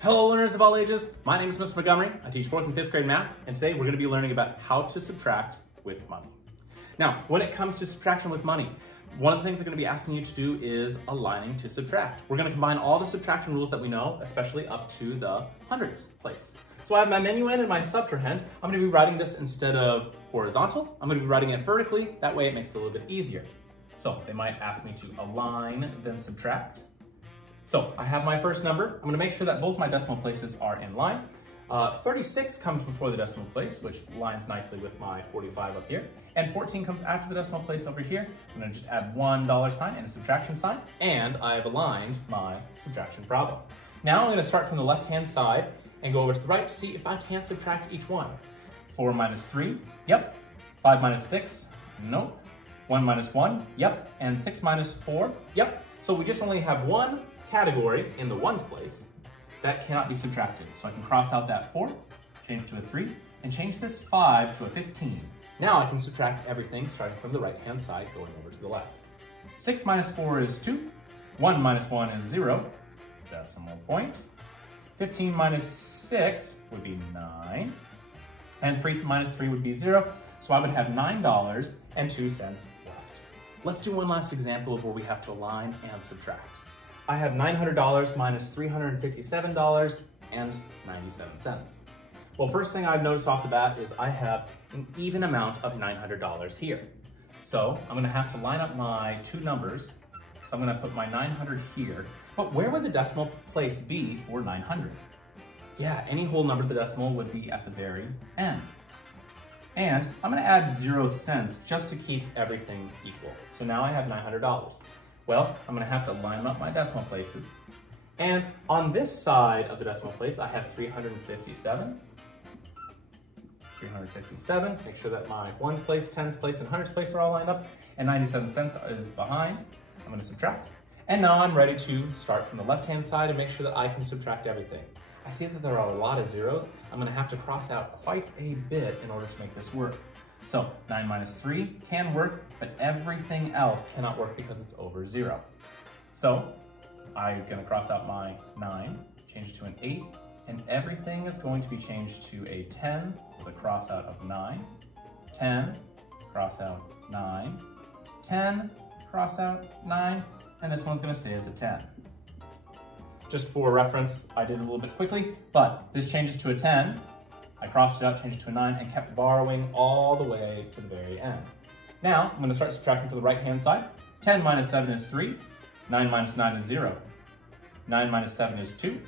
Hello learners of all ages, my name is Mr. Montgomery. I teach 4th and 5th grade math, and today we're going to be learning about how to subtract with money. Now, when it comes to subtraction with money, one of the things I'm going to be asking you to do is aligning to subtract. We're going to combine all the subtraction rules that we know, especially up to the hundredths place. So I have my minuend and my subtrahend. I'm going to be writing this instead of horizontal. I'm going to be writing it vertically. That way it makes it a little bit easier. So they might ask me to align, then subtract. So I have my first number. I'm going to make sure that both my decimal places are in line. 36 comes before the decimal place, which lines nicely with my 45 up here. And 14 comes after the decimal place over here. I'm going to just add $1 sign and a subtraction sign. And I've aligned my subtraction problem. Now I'm going to start from the left-hand side and go over to the right to see if I can't subtract each one. 4 minus 3, yep. 5 minus 6, nope. 1 minus 1, yep. And 6 minus 4, yep. So we just only have one category in the ones place that cannot be subtracted. So I can cross out that 4, change to a 3, and change this 5 to a 15. Now I can subtract everything starting from the right-hand side going over to the left. 6 minus 4 is 2, 1 minus 1 is 0, decimal point. 15 minus 6 would be 9, and 3 minus 3 would be 0, so I would have $9.02 left. Let's do one last example of where we have to align and subtract. I have $900 minus $357.97. Well, first thing I've noticed off the bat is I have an even amount of $900 here. So I'm gonna have to line up my two numbers. So I'm gonna put my 900 here, but where would the decimal place be for 900? Yeah, any whole number of the decimal would be at the very end. And I'm gonna add 0 cents just to keep everything equal. So now I have $900. Well, I'm gonna have to line up my decimal places. And on this side of the decimal place, I have 357. 357, make sure that my ones place, tens place, and hundreds place are all lined up, and 97 cents is behind. I'm gonna subtract. And now I'm ready to start from the left-hand side and make sure that I can subtract everything. I see that there are a lot of zeros. I'm gonna have to cross out quite a bit in order to make this work. So 9 minus 3 can work, but everything else cannot work because it's over 0. So I'm gonna cross out my 9, change it to an 8, and everything is going to be changed to a 10 with a cross out of 9, 10, cross out 9, 10, cross out 9, and this one's gonna stay as a 10. Just for reference, I did it a little bit quickly, but this changes to a 10. I crossed it out, changed it to a 9, and kept borrowing all the way to the very end. Now, I'm gonna start subtracting to the right-hand side. 10 minus 7 is 3, 9 minus 9 is 0, 9 minus 7 is 2,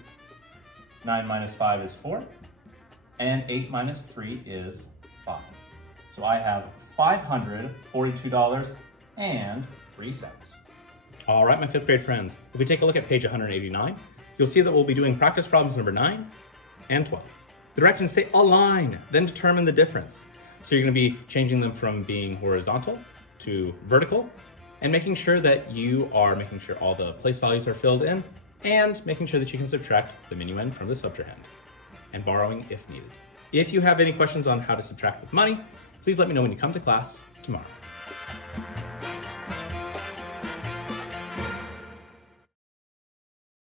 9 minus 5 is 4, and 8 minus 3 is 5. So I have $542.03. All right, my 5th grade friends, if we take a look at page 189, you'll see that we'll be doing practice problems number 9 and 12. The directions say align, then determine the difference. So you're gonna be changing them from being horizontal to vertical, and making sure that you are making sure all the place values are filled in, and making sure that you can subtract the minuend from the subtrahend, and borrowing if needed. If you have any questions on how to subtract with money, please let me know when you come to class tomorrow.